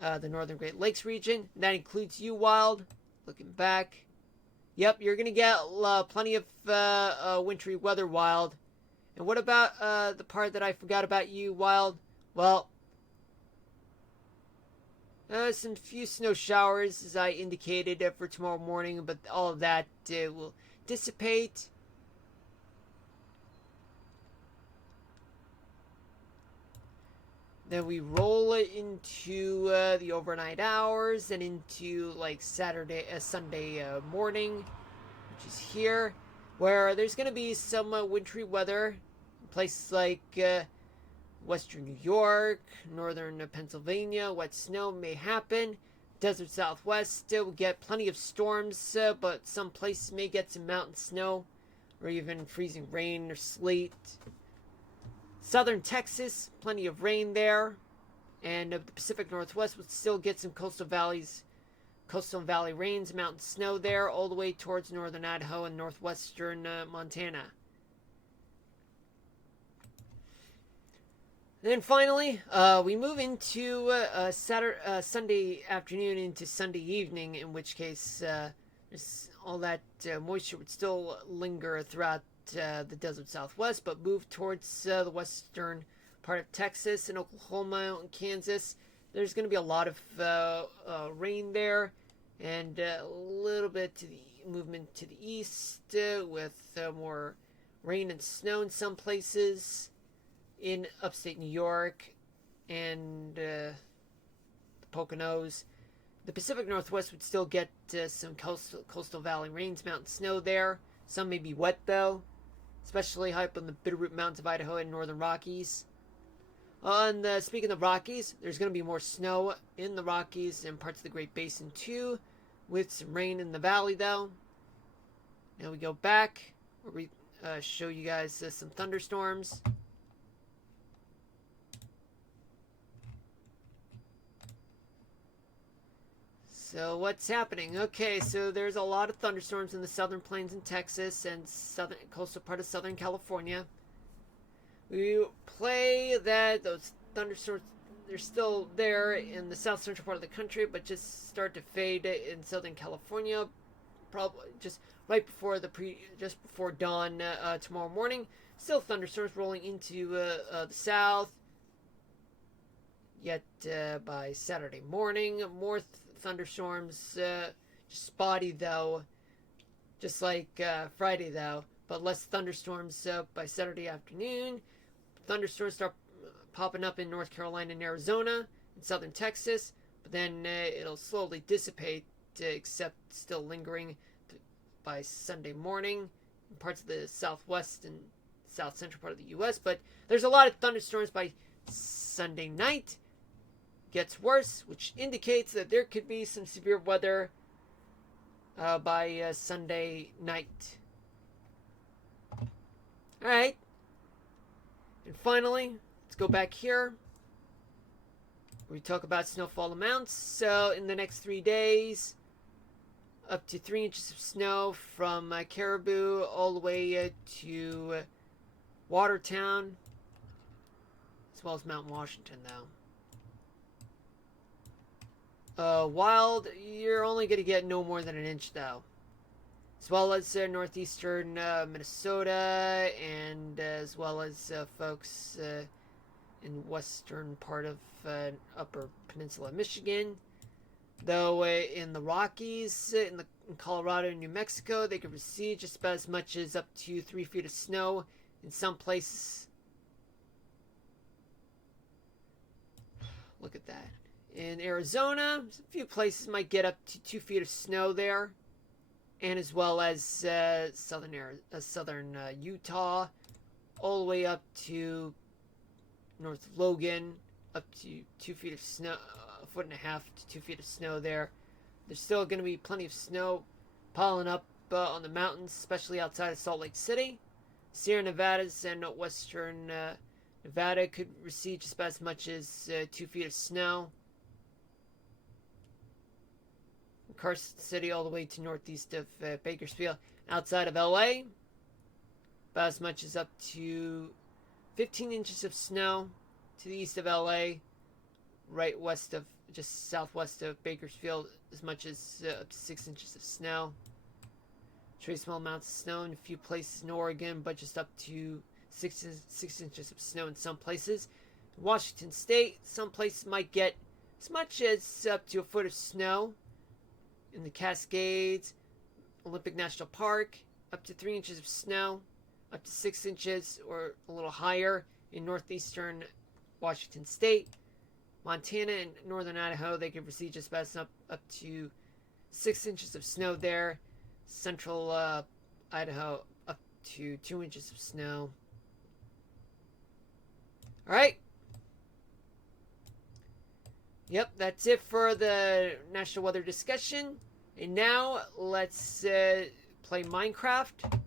the Northern Great Lakes region. That includes you, Wild. Looking back. Yep, you're going to get plenty of wintry weather, Wild. And what about the part that I forgot about you, Wild? Well, some few snow showers, as I indicated, for tomorrow morning, but all of that will dissipate. Then we roll it into the overnight hours and into like Sunday morning, which is here, where there's going to be some wintry weather in places like western New York, northern Pennsylvania. Wet snow may happen. Desert Southwest will get plenty of storms, but some places may get some mountain snow or even freezing rain or sleet. Southern Texas, plenty of rain there. And the Pacific Northwest would still get some coastal valley rains, mountain snow there, all the way towards northern Idaho and northwestern Montana. Then finally, we move into Sunday afternoon into Sunday evening, in which case all that moisture would still linger throughout the desert Southwest, but move towards the western part of Texas and Oklahoma and Kansas. There's going to be a lot of rain there, and a little bit to the movement to the east with more rain and snow in some places in upstate New York and the Poconos. The Pacific Northwest would still get some coastal valley rains, mountain snow there. Some may be wet though, especially high up in the Bitterroot Mountains of Idaho and northern Rockies. And speaking of Rockies, there's going to be more snow in the Rockies and parts of the Great Basin too, with some rain in the valley though. Now we go back where we show you guys some thunderstorms. So what's happening? Okay, so there's a lot of thunderstorms in the southern plains in Texas and southern coastal part of southern California. We play that those thunderstorms, they're still there in the south central part of the country, but just start to fade in southern California, probably just right before just before dawn tomorrow morning. Still thunderstorms rolling into the south. Yet by Saturday morning, more thunderstorms, just spotty though, just like Friday though, but less thunderstorms by Saturday afternoon. Thunderstorms start popping up in North Carolina and Arizona and southern Texas, but then it'll slowly dissipate, except still lingering by Sunday morning in parts of the southwest and south central part of the U.S. But there's a lot of thunderstorms by Sunday night. Gets worse, which indicates that there could be some severe weather by Sunday night. Alright. And finally, let's go back here. We talk about snowfall amounts. So in the next 3 days, up to 3 inches of snow from Caribou all the way to Watertown, as well as Mount Washington, though. Wild, you're only going to get no more than an inch, though. As well as northeastern Minnesota, and as well as folks in western part of upper peninsula Michigan. Though in the Rockies, in Colorado and New Mexico, they could receive just about as much as up to 3 feet of snow in some places. Look at that. In Arizona, a few places might get up to 2 feet of snow there, and as well as southern Utah, all the way up to North Logan, up to 2 feet of snow, a foot and a half to 2 feet of snow there. There's still going to be plenty of snow piling up on the mountains, especially outside of Salt Lake City. Sierra Nevadas and western Nevada could receive just about as much as 2 feet of snow. Carson City all the way to northeast of Bakersfield. Outside of LA, about as much as up to 15 inches of snow to the east of LA, right west of just southwest of Bakersfield, as much as up to 6 inches of snow. Trace small amounts of snow in a few places in Oregon, but just up to 6 inches of snow in some places. In Washington State, some places might get as much as up to a foot of snow. In the Cascades, Olympic National Park, up to 3 inches of snow, up to 6 inches or a little higher in northeastern Washington State. Montana and northern Idaho, they can receive just about up to 6 inches of snow there. Central Idaho, up to 2 inches of snow. Alright. Yep, that's it for the national weather discussion. And now let's play Minecraft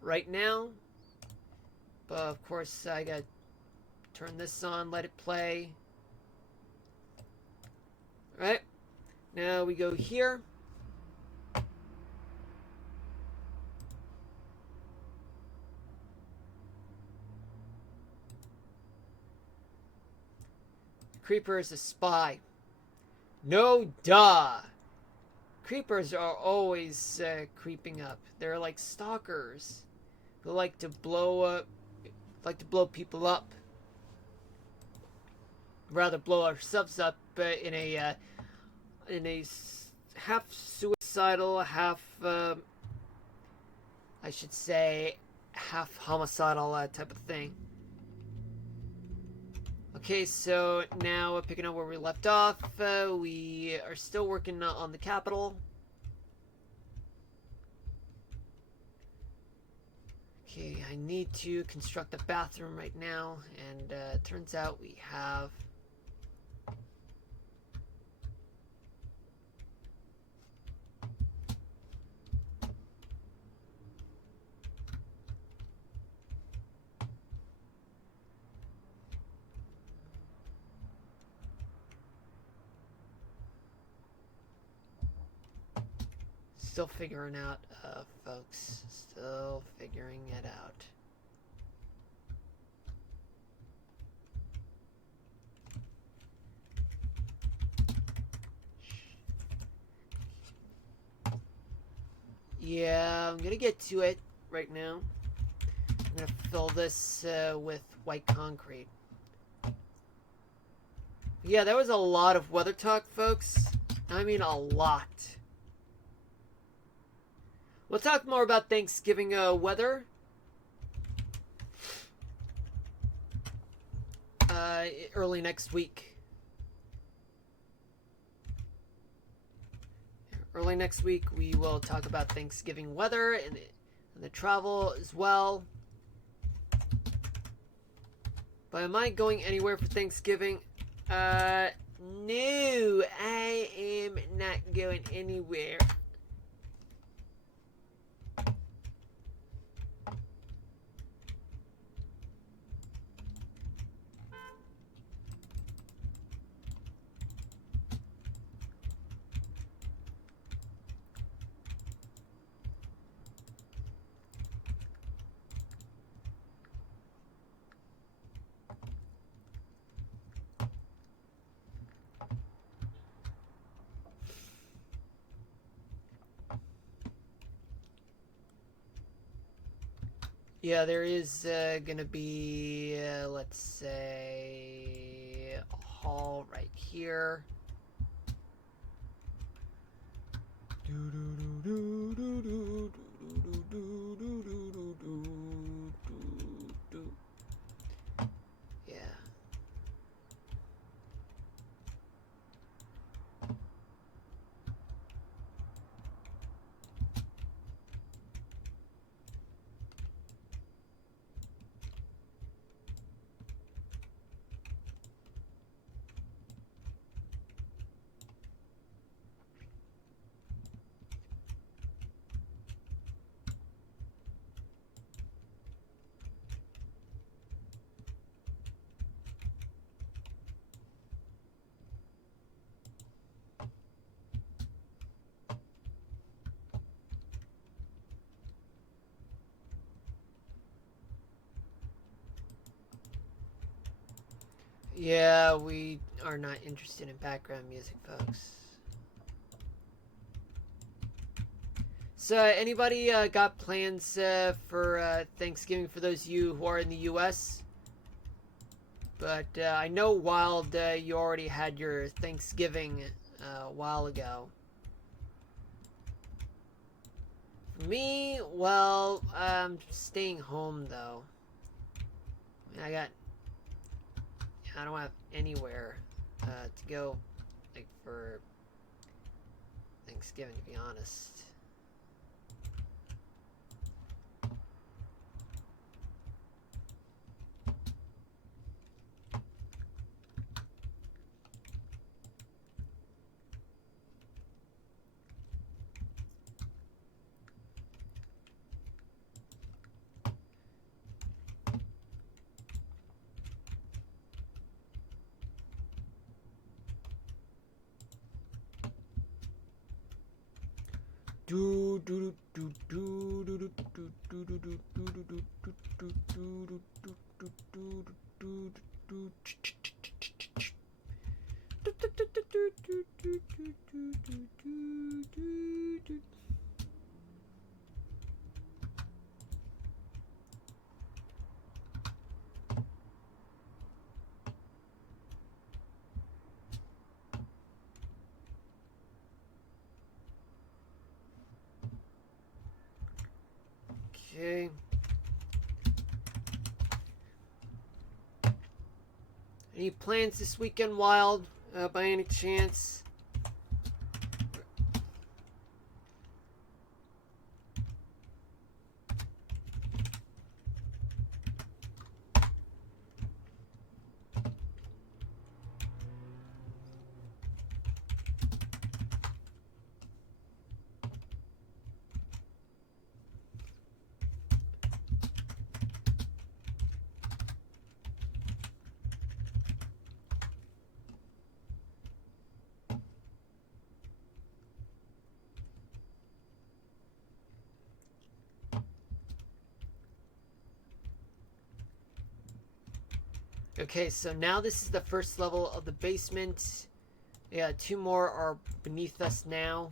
right now. But of course, I gotta turn this on, let it play. Alright, now we go here. Creeper is a spy. No duh. Creepers are always creeping up. They're like stalkers who like to blow people up. Rather blow ourselves up in a half suicidal, half I should say half homicidal type of thing. Okay, so now picking up where we left off, we are still working on the Capitol. Okay, I need to construct a bathroom right now, and turns out we have still figuring out, folks. Still figuring it out. Yeah, I'm gonna get to it right now. I'm gonna fill this with white concrete. Yeah, that was a lot of weather talk, folks. I mean, a lot. We'll talk more about Thanksgiving weather early next week. Early next week, we will talk about Thanksgiving weather and the travel as well. But am I going anywhere for Thanksgiving? No, I am not going anywhere. Yeah, there is gonna be, let's say, a hall right here. Yeah. Yeah, we are not interested in background music, folks. So, anybody got plans for Thanksgiving for those of you who are in the U.S.? But I know, Wild, you already had your Thanksgiving a while ago. For me, well, I'm staying home, though. I don't have anywhere to go, like, for Thanksgiving, to be honest. Okay. Any plans this weekend, Wild, by any chance? Okay, so now this is the first level of the basement. Yeah, 2 more are beneath us now.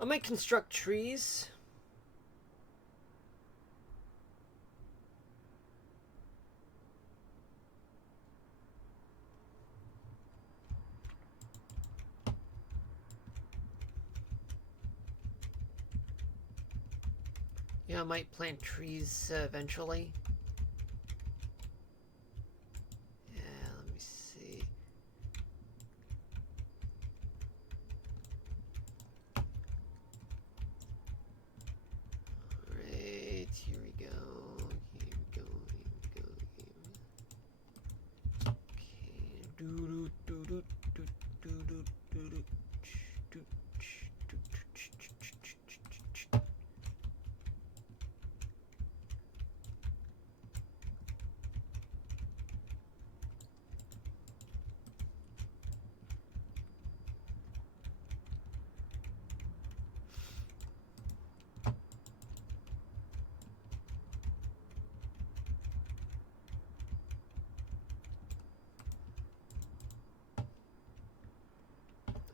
I might construct trees. Yeah, I might plant trees eventually. Yeah, let me see. Alright, here we go. Here we go. Here we go. Okay. Do do do do do do do do.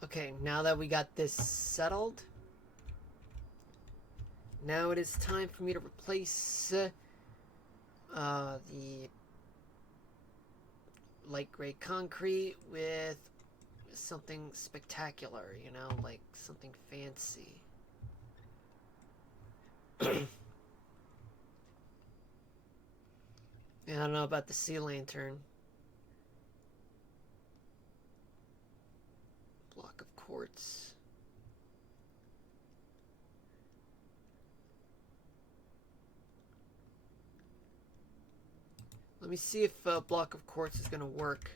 Okay, now that we got this settled, now it is time for me to replace the light gray concrete with something spectacular, you know, like something fancy. Yeah, I don't know about the sea lantern. Block of quartz. Let Let me see if Block of Quartz is going to work.